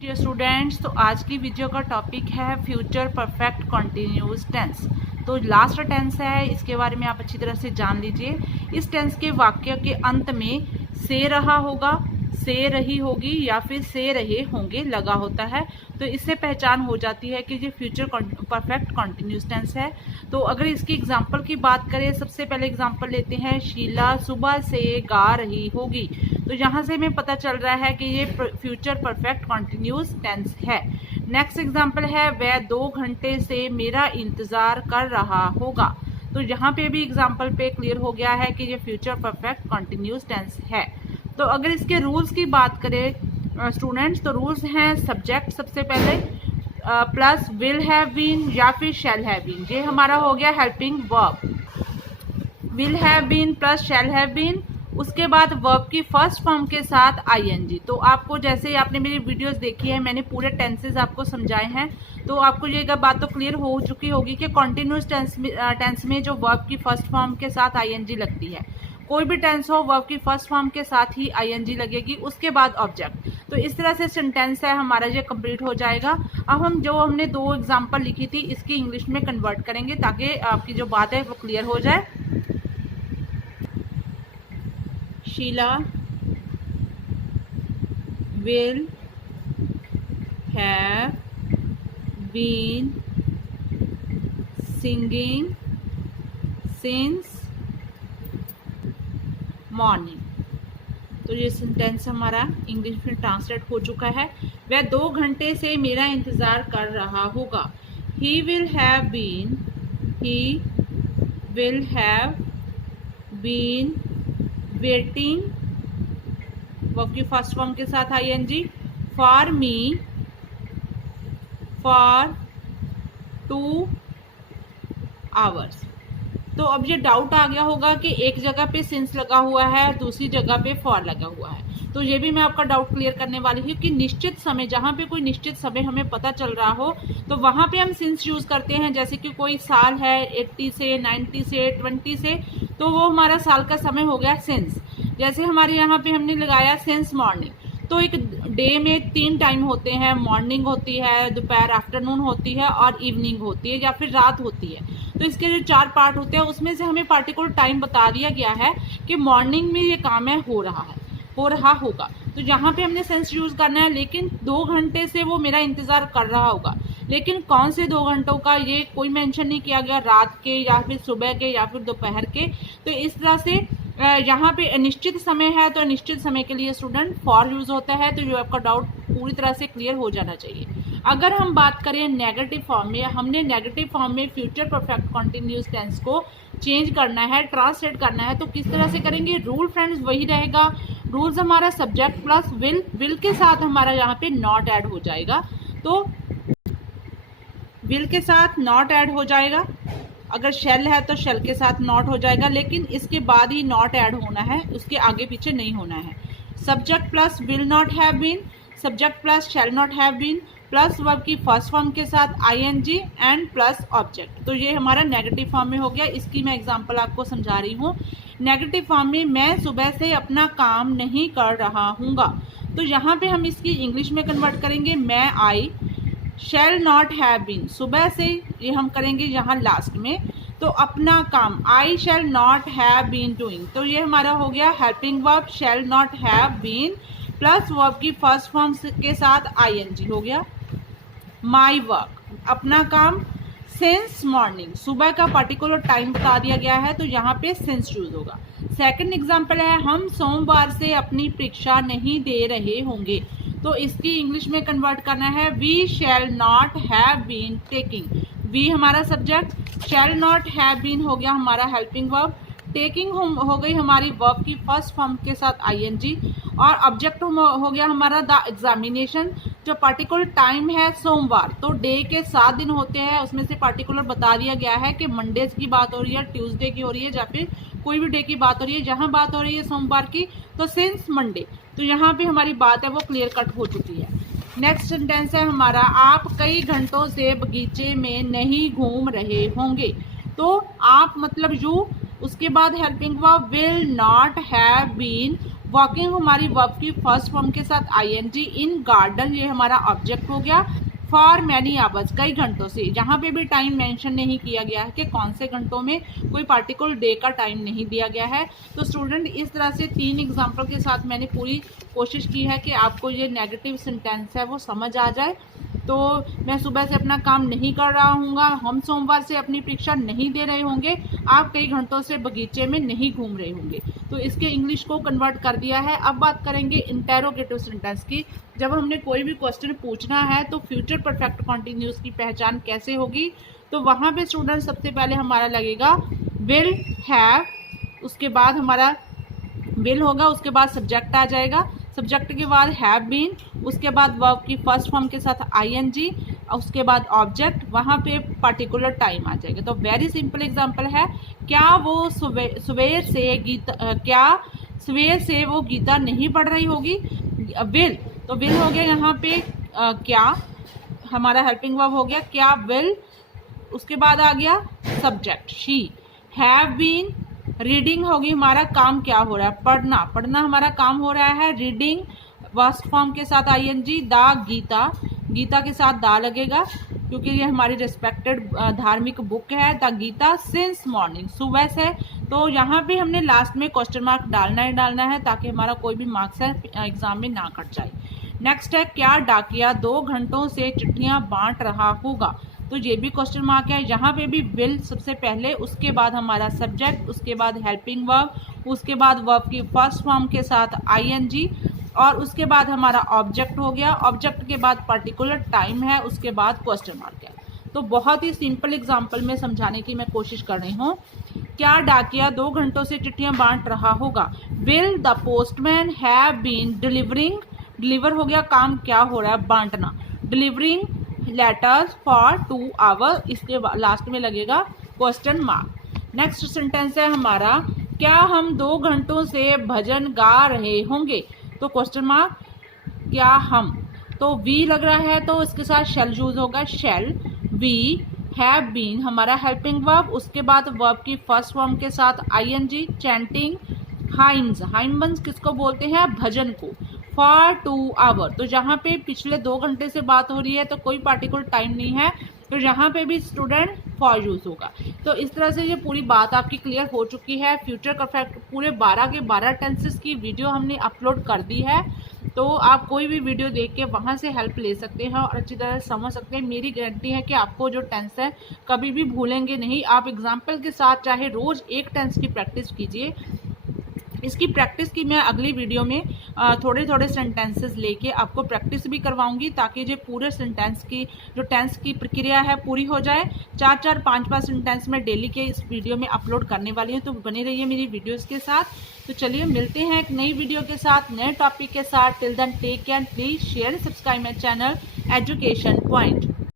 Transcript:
Dear students, तो आज की वीडियो का टॉपिक है फ्यूचर परफेक्ट कंटिन्यूअस टेंस। तो लास्ट टेंस है, इसके बारे में आप अच्छी तरह से जान लीजिए। इस टेंस के वाक्य के अंत में से रहा होगा, से रही होगी या फिर से रहे होंगे लगा होता है, तो इससे पहचान हो जाती है कि ये फ्यूचर परफेक्ट कंटिन्यूअस टेंस है। तो अगर इसकी एग्जांपल की बात करें, सबसे पहले एग्जांपल लेते हैं, शीला सुबह से गा रही होगी। तो यहाँ से हमें पता चल रहा है कि ये फ्यूचर परफेक्ट कंटिन्यूअस टेंस है। नेक्स्ट एग्जांपल है, वह 2 घंटे से मेरा इंतजार कर रहा होगा। तो यहाँ पे भी एग्जांपल पे क्लियर हो गया है कि ये फ्यूचर परफेक्ट कंटिन्यूअस टेंस है। तो अगर इसके रूल्स की बात करें स्टूडेंट्स, तो रूल्स हैं सब्जेक्ट सबसे पहले प्लस विल हैव बीन या फिर शैल हैव बीन। ये हमारा हो गया helping verb. Will have been plus shall have been, उसके बाद वर्ब की फर्स्ट फॉर्म के साथ आईएनजी। तो आपको जैसे आपने मेरी वीडियोस देखी है, मैंने पूरे टेंसेस आपको समझाए हैं, तो आपको ये बात तो क्लियर हो चुकी होगी कि कॉन्टिन्यूस टेंस में जो वर्ब की फर्स्ट फॉर्म के साथ आईएनजी लगती है, कोई भी टेंस हो वर्ब की फर्स्ट फॉर्म के साथ ही आईएनजी लगेगी, उसके बाद ऑब्जेक्ट। तो इस तरह से सेंटेंस है हमारा ये कंप्लीट हो जाएगा। अब हम जो हमने 2 एग्जांपल लिखी थी इसकी इंग्लिश में कन्वर्ट करेंगे ताकि आपकी जो बात है वो क्लियर हो जाए। Sheila will have been singing since morning। तो ये सेंटेंस हमारा इंग्लिश में ट्रांसलेट हो चुका है। वह 2 घंटे से मेरा इंतजार कर रहा होगा। he will have been waiting, verb की फर्स्ट फॉर्म के साथ ING, for me for 2 hours. तो अब ये डाउट आ गया होगा कि एक जगह पे सिंस लगा हुआ है, दूसरी जगह पे फॉर लगा हुआ है। तो ये भी मैं आपका डाउट क्लियर करने वाली हूँ कि निश्चित समय, जहाँ पे कोई निश्चित समय हमें पता चल रहा हो तो वहाँ पे हम सिंस यूज करते हैं। जैसे कि कोई साल है 80 से 90 से 20 से, तो वो हमारा साल का समय हो गया सिंस। जैसे हमारे यहाँ पे हमने लगाया सिंस मॉर्निंग, तो एक डे में 3 टाइम होते हैं, मॉर्निंग होती है, दोपहर आफ्टरनून होती है और इवनिंग होती है या फिर रात होती है। तो इसके जो 4 पार्ट होते हैं उसमें से हमें पार्टिकुलर टाइम बता दिया गया है कि मॉर्निंग में ये काम है, हो रहा होगा। तो यहाँ पे हमने सेंस यूज करना है, लेकिन 2 घंटे से वो मेरा इंतजार कर रहा होगा। लेकिन कौन से 2 घंटों का ये कोई मेंशन नहीं किया गया, रात के या फिर सुबह के या फिर दोपहर के। तो इस तरह से यहाँ पे अनिश्चित समय है, तो अनिश्चित समय के लिए स्टूडेंट फॉर यूज होता है। तो जो आपका डाउट पूरी तरह से क्लियर हो जाना चाहिए। अगर हम बात करें नेगेटिव फॉर्म में, हमने नेगेटिव फॉर्म में फ्यूचर परफेक्ट कंटिन्यूअस टेंस को चेंज करना है, ट्रांसलेट करना है, तो किस तरह से करेंगे? रूल फ्रेंड्स वही रहेगा। रूल्स हमारा सब्जेक्ट प्लस विल के साथ हमारा यहाँ पे नॉट ऐड हो जाएगा। तो विल के साथ नॉट ऐड हो जाएगा, अगर शेल है तो शेल के साथ नॉट हो जाएगा, लेकिन इसके बाद ही नॉट ऐड होना है, उसके आगे पीछे नहीं होना है। Subject plus will not have been, subject plus shall not have been, plus verb की फर्स्ट फॉर्म के साथ आईएनजी एंड प्लस ऑब्जेक्ट। तो ये हमारा नेगेटिव फॉर्म में हो गया। इसकी मैं एग्जांपल आपको समझा रही हूँ। नेगेटिव फॉर्म में, मैं सुबह से अपना काम नहीं कर रहा हूँगा। तो यहाँ पे हम इसकी इंग्लिश में कन्वर्ट करेंगे, मैं आई शैल नॉट हैव बीन, सुबह से ये हम करेंगे यहाँ लास्ट में, तो अपना काम I shall not have been doing. तो ये हमारा हो गया helping verb shall not have been plus verb की फर्स्ट फॉर्म के साथ आईएनजी हो गया। माई वर्क, अपना काम, सिंस मॉर्निंग, सुबह का पर्टिकुलर टाइम बता दिया गया है, तो यहाँ पे सिंस यूज होगा। सेकंड एग्जांपल है, हम सोमवार से अपनी परीक्षा नहीं दे रहे होंगे। तो इसकी इंग्लिश में कन्वर्ट करना है, we shall not have been taking. We हमारा subject, shall not have been हो गया हमारा हेल्पिंग वर्ब, टेकिंग हो गई हमारी वर्ब की फर्स्ट फॉर्म के साथ आईएनजी, और ऑब्जेक्ट हो गया हमारा द एग्जामिनेशन। जो पर्टिकुलर टाइम है सोमवार, तो डे के 7 दिन होते हैं, उसमें से पर्टिकुलर बता दिया गया है कि मंडेज की बात हो रही है, ट्यूसडे की हो रही है, या फिर कोई भी डे की बात हो रही है। जहां बात हो रही है सोमवार की, तो सिंस मंडे। तो यहाँ पे हमारी बात है वो क्लियर कट हो चुकी है। नेक्स्ट सेंटेंस है हमारा, आप कई घंटों से बगीचे में नहीं घूम रहे होंगे। तो आप मतलब यू, उसके बाद helping verb will not have been walking हमारी वर्ब की फर्स्ट फॉर्म के साथ आईएनजी। इन गार्डन ये हमारा ऑब्जेक्ट हो गया। फॉर मैनी आवर्स कई घंटों से, जहाँ पे भी टाइम मेंशन नहीं किया गया है कि कौन से घंटों में, कोई पार्टिकुलर डे का टाइम नहीं दिया गया है। तो स्टूडेंट इस तरह से 3 एग्जाम्पल के साथ मैंने पूरी कोशिश की है कि आपको ये नेगेटिव सेंटेंस है वो समझ आ जाए। तो मैं सुबह से अपना काम नहीं कर रहा हूँगा, हम सोमवार से अपनी परीक्षा नहीं दे रहे होंगे, आप कई घंटों से बगीचे में नहीं घूम रहे होंगे। तो इसके इंग्लिश को कन्वर्ट कर दिया है। अब बात करेंगे इंटेरोगेटिव सेंटेंस की। जब हमने कोई भी क्वेश्चन पूछना है तो फ्यूचर परफेक्ट कॉन्टिन्यूस की पहचान कैसे होगी, तो वहाँ पे स्टूडेंट सबसे पहले हमारा लगेगा विल हैव, उसके बाद हमारा विल होगा, उसके बाद सब्जेक्ट आ जाएगा, सब्जेक्ट के बाद हैव बीन, उसके बाद वर्ब की फर्स्ट फॉर्म के साथ आईएनजी, उसके बाद ऑब्जेक्ट, वहाँ पे पर्टिकुलर टाइम आ जाएगा। तो वेरी सिंपल एग्जांपल है, क्या वो सवेर से गीता क्या सवेर से वो गीता नहीं पढ़ रही होगी। विल, तो विल हो गया यहाँ पे क्या, हमारा हेल्पिंग वर्ब हो गया क्या विल, उसके बाद आ गया subject she. Have been, reading होगी, हमारा काम क्या हो रहा है, पढ़ना, पढ़ना हमारा काम हो रहा है, रीडिंग फर्स्ट फॉर्म के साथ आईएनजी। द गीता, गीता के साथ दा लगेगा क्योंकि ये हमारी रिस्पेक्टेड धार्मिक बुक है। द गीता सिंस मॉर्निंग, सुबह से। तो यहाँ पे हमने लास्ट में क्वेश्चन मार्क डालना ही डालना है ताकि हमारा कोई भी मार्क्स है एग्जाम में ना कट जाए। नेक्स्ट है, क्या डाकिया 2 घंटों से चिट्ठियाँ बांट रहा होगा। तो ये भी क्वेश्चन मार्क है, यहाँ पे भी विल सबसे पहले, उसके बाद हमारा सब्जेक्ट, उसके बाद हेल्पिंग वर्ब, उसके बाद वर्ब की फर्स्ट फॉर्म के साथ आईएनजी, और उसके बाद हमारा ऑब्जेक्ट हो गया। ऑब्जेक्ट के बाद पर्टिकुलर टाइम है, उसके बाद क्वेश्चन मार्क है। तो बहुत ही सिंपल एग्जांपल में समझाने की मैं कोशिश कर रही हूँ। क्या डाकिया 2 घंटों से चिट्ठियां बांट रहा होगा। Will the postman have been delivering, deliver हो गया, काम क्या हो रहा है, बांटना, डिलीवरिंग लेटर्स फॉर 2 आवर, इसके लास्ट में लगेगा क्वेश्चन मार्क। नेक्स्ट सेंटेंस है हमारा, क्या हम 2 घंटों से भजन गा रहे होंगे। तो क्वेश्चन मार्क, क्या हम, तो वी लग रहा है तो इसके साथ शेल यूज होगा, शेल। वी हैव बीन हमारा हेल्पिंग वर्ब, उसके बाद वर्ब की फर्स्ट फॉर्म के साथ आईएनजी। चैंटिंग हाइम्स, हाइम्स किसको बोलते हैं, भजन को। फॉर 2 आवर, तो जहाँ पे पिछले 2 घंटे से बात हो रही है तो कोई पार्टिकुलर टाइम नहीं है, तो यहाँ पे भी स्टूडेंट फॉर यूज होगा। तो इस तरह से ये पूरी बात आपकी क्लियर हो चुकी है। फ्यूचर परफेक्ट पूरे 12 के 12 टेंसेस की वीडियो हमने अपलोड कर दी है, तो आप कोई भी वीडियो देख के वहाँ से हेल्प ले सकते हैं और अच्छी तरह से समझ सकते हैं। मेरी गारंटी है कि आपको जो टेंस है कभी भी भूलेंगे नहीं। आप एग्जाम्पल के साथ चाहे रोज़ एक टेंस की प्रैक्टिस कीजिए। इसकी प्रैक्टिस की मैं अगली वीडियो में थोड़े थोड़े सेंटेंसेस लेके आपको प्रैक्टिस भी करवाऊंगी ताकि जो पूरे सेंटेंस की जो टेंस की प्रक्रिया है पूरी हो जाए। 4-4, 5-5 सेंटेंस मैं डेली के इस वीडियो में अपलोड करने वाली हूँ, तो बने रहिए मेरी वीडियोस के साथ। तो चलिए मिलते हैं एक नई वीडियो के साथ, नए टॉपिक के साथ। Till then take care, please share and subscribe my channel education point.